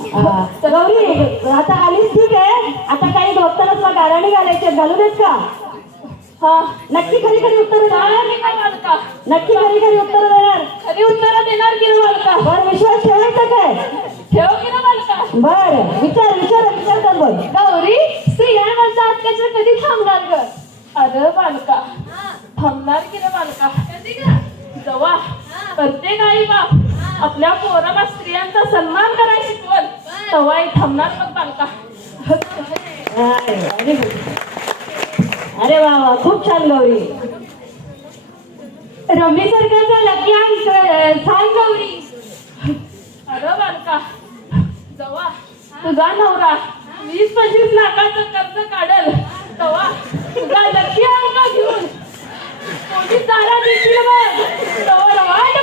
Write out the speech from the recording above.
गौरी आता आलीच ठीक आहे. आता काही बघताना तुला गाराणी घालायचे घालू देत का? हा नक्की खरी खरी उत्तर बालका नक्की खरी खरी उत्तर देणार? खरी उत्तर देणार की ना बालका? बर विश्वास ठेवायचा काय? ठेव की ना बालका? बर विचार विचार विचार कर बोल. गौरी स्त्रियांवरचा अत्याचार कधी थांबणार ग? अरे बालका थांबणार की ना बालका? जवा प्रत्येक आई बाप आपल्या पोराला स्त्रियांचा सन्मान करायला शिकवल तेव्हा थांबणार मग बालका. अरे वा वा खूप छान गौरी. रमी सरकारचा लकी अंक सांग गौरी. अरे बालका जवा तुझा नवरा 20-25 लाखाचं कर्ज काढल तेव्हा तुझा लकी अंक घेऊन पोलीस दारात येतील बघ तेव्हा वाट